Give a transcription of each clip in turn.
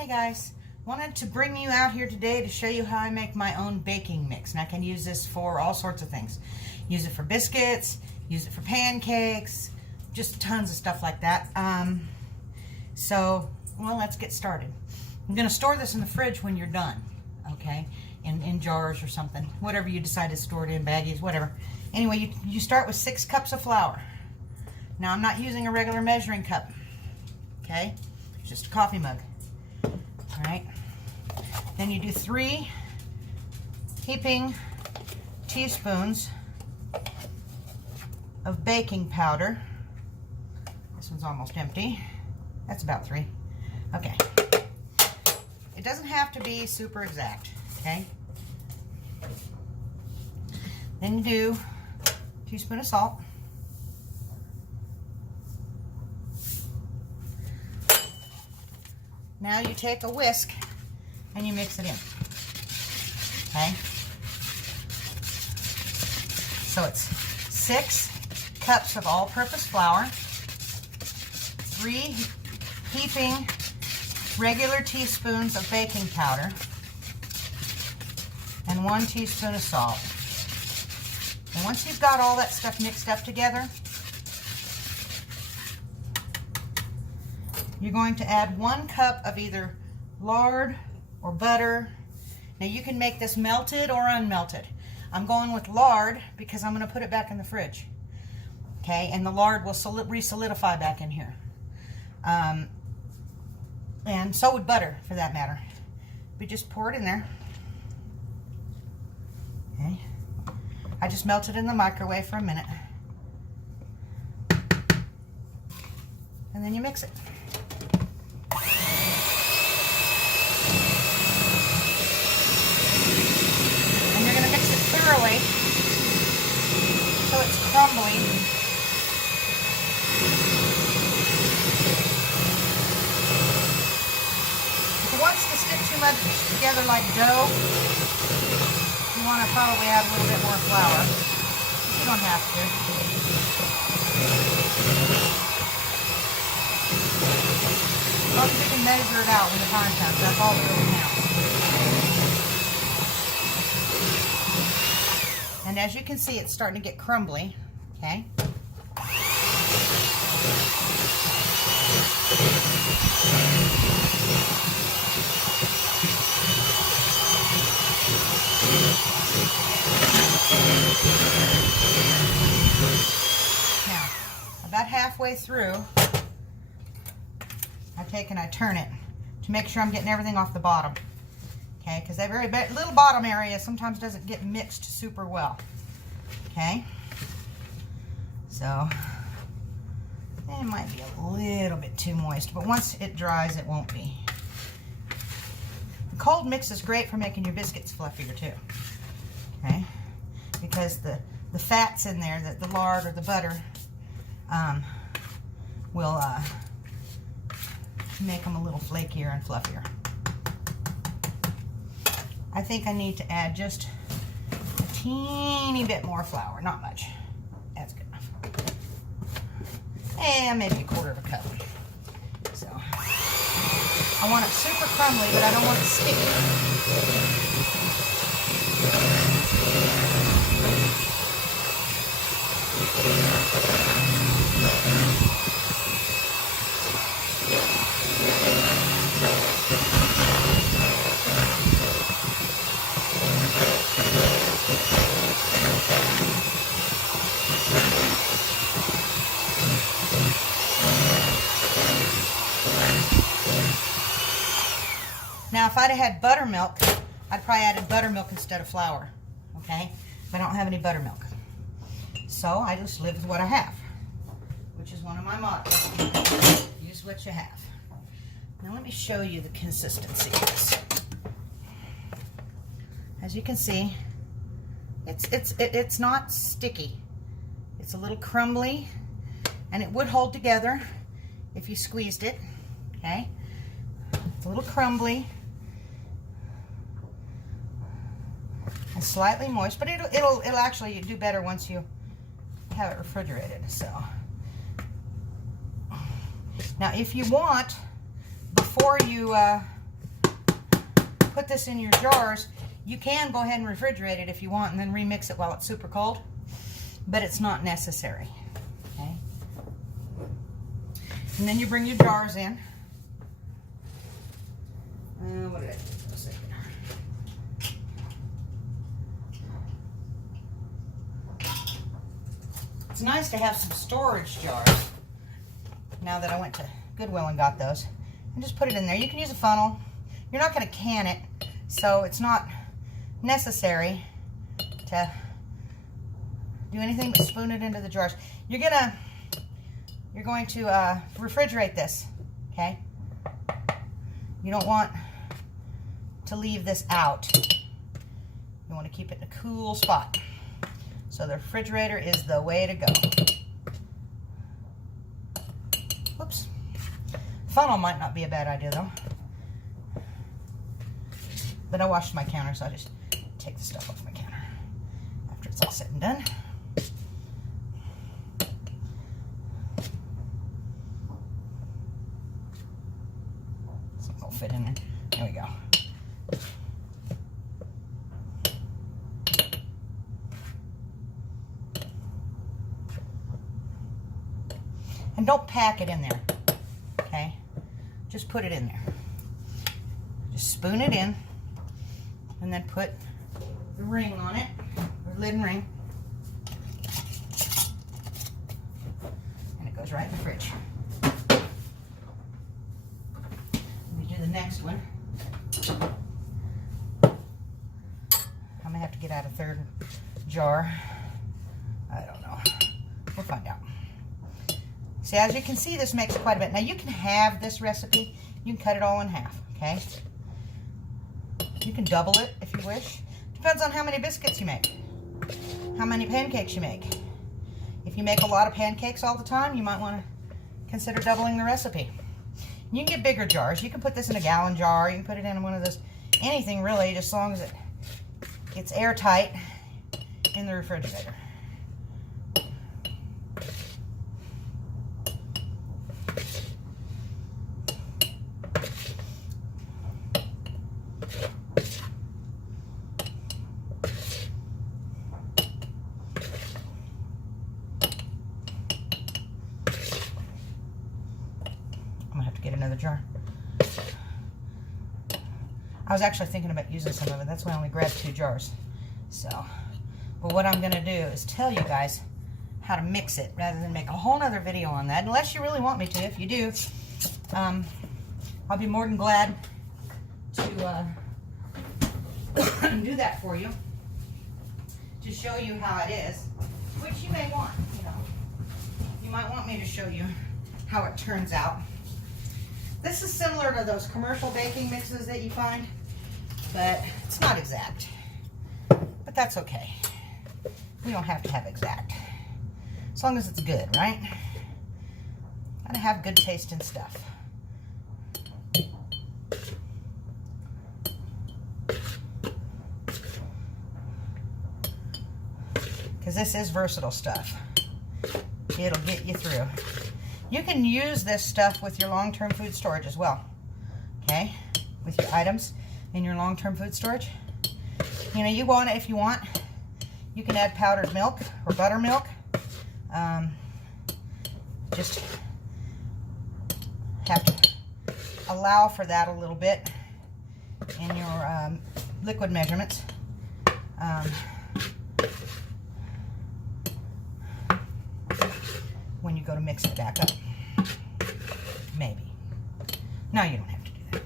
Hey guys, wanted to bring you out here today to show you how I make my own baking mix. And I can use this for all sorts of things. Use it for biscuits, use it for pancakes, just tons of stuff like that. Well, let's get started. I'm going to store this in the fridge when you're done, okay? In jars or something, whatever you decide to store it in, baggies, whatever. Anyway, you start with 6 cups of flour. Now, I'm not using a regular measuring cup, okay? It's just a coffee mug. All right, then you do 3 heaping teaspoons of baking powder. This one's almost empty. That's about 3. Okay. It doesn't have to be super exact, okay? Then you do a teaspoon of salt. Now you take a whisk and you mix it in, okay? So it's 6 cups of all-purpose flour, 3 heaping regular teaspoons of baking powder, and 1 teaspoon of salt. And once you've got all that stuff mixed up together, you're going to add 1 cup of either lard or butter. Now you can make this melted or unmelted. I'm going with lard because I'm going to put it back in the fridge. Okay, and the lard will re-solidify back in here. And so would butter, for that matter. We just pour it in there. Okay, I just melt it in the microwave for a minute. And then you mix it. Thoroughly so it's crumbly. If it wants to stick too much together like dough, you want to probably add a little bit more flour. You don't have to. As long as you can measure it out when the time comes, that's all that really counts. And as you can see, it's starting to get crumbly, okay? Now, about halfway through, I take and I turn it to make sure I'm getting everything off the bottom. Okay, because that very little bottom area sometimes doesn't get mixed super well. Okay, so it might be a little bit too moist, but once it dries, it won't be. The cold mix is great for making your biscuits fluffier too. Okay, because the fats in there, the lard or the butter, will make them a little flakier and fluffier. I think I need to add just a teeny bit more flour, not much. That's good enough. And maybe a 1/4 cup. So, I want it super crumbly, but I don't want it sticky. Now, if I'd have had buttermilk, I'd probably added buttermilk instead of flour, okay? But I don't have any buttermilk. So I just live with what I have, which is one of my mottos. Use what you have. Now let me show you the consistency of this. As you can see, it's not sticky. It's a little crumbly, and it would hold together if you squeezed it, okay? It's a little crumbly. and slightly moist, but it'll actually do better once you have it refrigerated. So now if you want, before you put this in your jars, you can go ahead and refrigerate it if you want and then remix it while it's super cold, but it's not necessary. Okay. And then you bring your jars in. What did I do? It's nice to have some storage jars. Now that I went to Goodwill and got those, and just put it in there. You can use a funnel. You're not going to can it, so it's not necessary to do anything but spoon it into the jars. You're going to refrigerate this, okay? You don't want to leave this out. You want to keep it in a cool spot. So the refrigerator is the way to go. Whoops. Funnel might not be a bad idea though. But I washed my counter, so I just take the stuff off my counter after it's all said and done. Something will fit in there. There we go. And don't pack it in there, okay? Just put it in there. Just spoon it in, and then put the ring on it, or lid and ring. And it goes right in the fridge. Let me do the next one. I'm gonna have to get out a third jar. I don't know. We'll find out. See, as you can see, this makes quite a bit. Now, you can have this recipe. You can cut it all in half, okay? You can double it if you wish. Depends on how many biscuits you make, how many pancakes you make. If you make a lot of pancakes all the time, you might want to consider doubling the recipe. You can get bigger jars. You can put this in a gallon jar. You can put it in one of those, anything really, just as long as it's airtight in the refrigerator. Get another jar. I was actually thinking about using some of it. That's why I only grabbed 2 jars. So, but what I'm going to do is tell you guys how to mix it rather than make a whole nother video on that. Unless you really want me to. If you do, I'll be more than glad to do that for you. To show you how it is. Which you may want, you know. You might want me to show you how it turns out. This is similar to those commercial baking mixes that you find, but it's not exact. But that's okay. We don't have to have exact. As long as it's good, right? Gotta have good tasting stuff. Because this is versatile stuff. It'll get you through. You can use this stuff with your long-term food storage as well, okay? With your items in your long-term food storage. You know, you want it if you want. You can add powdered milk or buttermilk. Just have to allow for that a little bit in your liquid measurements. When you go to mix it back up. Maybe. No, you don't have to do that.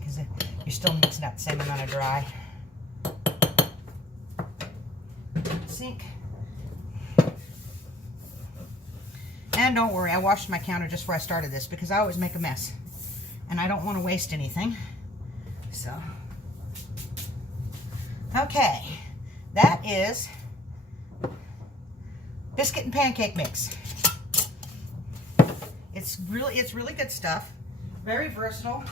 Because you're still mixing out the same amount of dry. Sink. And don't worry, I washed my counter just before I started this because I always make a mess. And I don't want to waste anything. So. Okay. That is biscuit and pancake mix. It's really good stuff. Very versatile.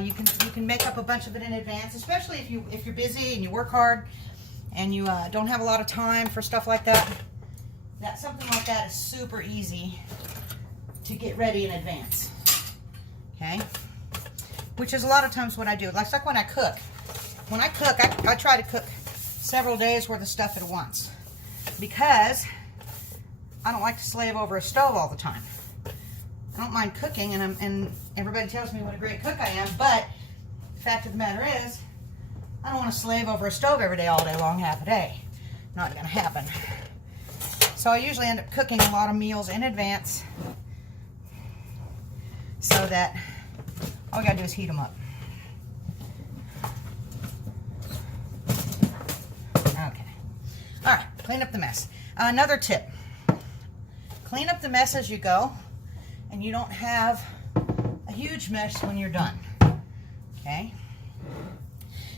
You can make up a bunch of it in advance, especially if you're busy and you work hard and you don't have a lot of time for stuff like that. Something like that is super easy to get ready in advance. Okay. which is a lot of times what I do. Like when I cook. When I cook, I try to cook several days worth of stuff at once, because I don't like to slave over a stove all the time. I don't mind cooking, and everybody tells me what a great cook I am, but the fact of the matter is, I don't want to slave over a stove every day, all day long, half a day. Not going to happen. So I usually end up cooking a lot of meals in advance, so that all we got to do is heat them up. Okay. All right, clean up the mess. Another tip. Clean up the mess as you go, and you don't have a huge mess when you're done. Okay?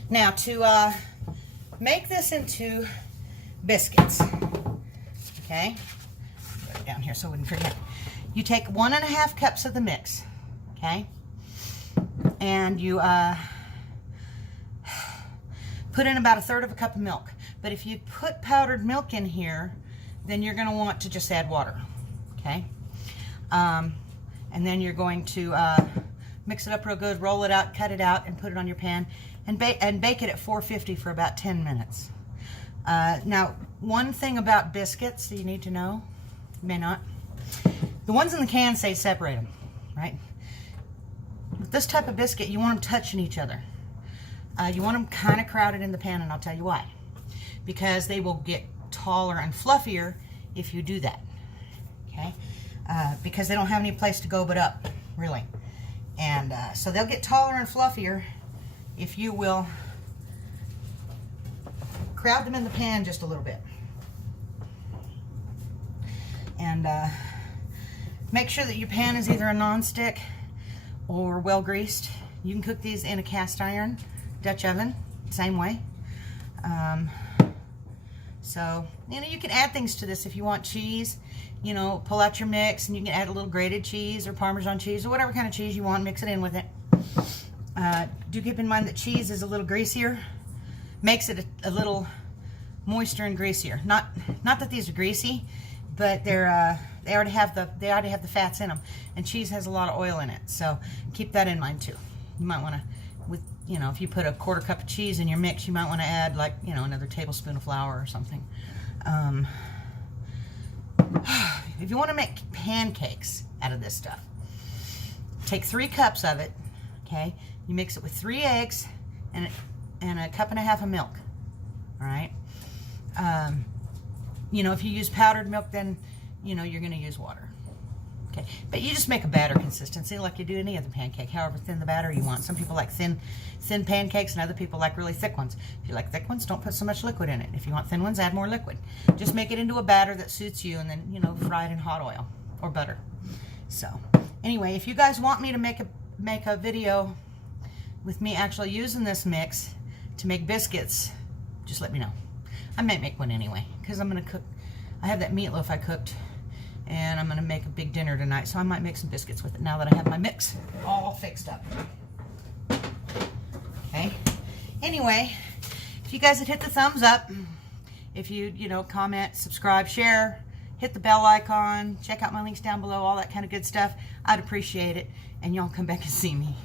Now, to make this into biscuits, okay? Put it down here so I wouldn't forget. You take 1.5 cups of the mix, okay? And you put in about 1/3 cup of milk. But if you put powdered milk in here, then you're going to want to just add water, okay? And then you're going to mix it up real good, roll it out, cut it out, and put it on your pan, and bake it at 450 for about 10 minutes. Now, one thing about biscuits that you need to know, you may not, the ones in the can say separate them, right? With this type of biscuit, you want them touching each other. You want them kind of crowded in the pan, and I'll tell you why. Because they will get taller and fluffier if you do that, okay? Because they don't have any place to go but up, really. And so they'll get taller and fluffier if you will crowd them in the pan just a little bit. And make sure that your pan is either a non-stick or well greased. You can cook these in a cast iron Dutch oven, same way. So, you know, you can add things to this if you want cheese. You know, pull out your mix and you can add a little grated cheese or Parmesan cheese or whatever kind of cheese you want, mix it in with it. Do keep in mind that cheese is a little greasier, makes it a little moister and greasier. Not that these are greasy, but they already have the fats in them, and cheese has a lot of oil in it. So keep that in mind too. You might want to, you know, if you put a 1/4 cup of cheese in your mix, you might want to add, like, you know, another tablespoon of flour or something. If you want to make pancakes out of this stuff, take 3 cups of it, okay? You mix it with 3 eggs and 1.5 cups of milk, all right? You know, if you use powdered milk, then, you know, you're going to use water. Okay, but you just make a batter consistency like you do any other pancake, however thin the batter you want. Some people like thin pancakes, and other people like really thick ones. If you like thick ones, don't put so much liquid in it. If you want thin ones, add more liquid. Just make it into a batter that suits you, and then, you know, fry it in hot oil or butter. So, anyway, if you guys want me to make a video with me actually using this mix to make biscuits, just let me know. I might make one anyway, because I'm going to cook. I have that meatloaf I cooked, and I'm going to make a big dinner tonight, so I might make some biscuits with it now that I have my mix all fixed up. Okay. Anyway, if you guys would hit the thumbs up, if you know, comment, subscribe, share, hit the bell icon, check out my links down below, all that kind of good stuff, I'd appreciate it, and y'all come back and see me.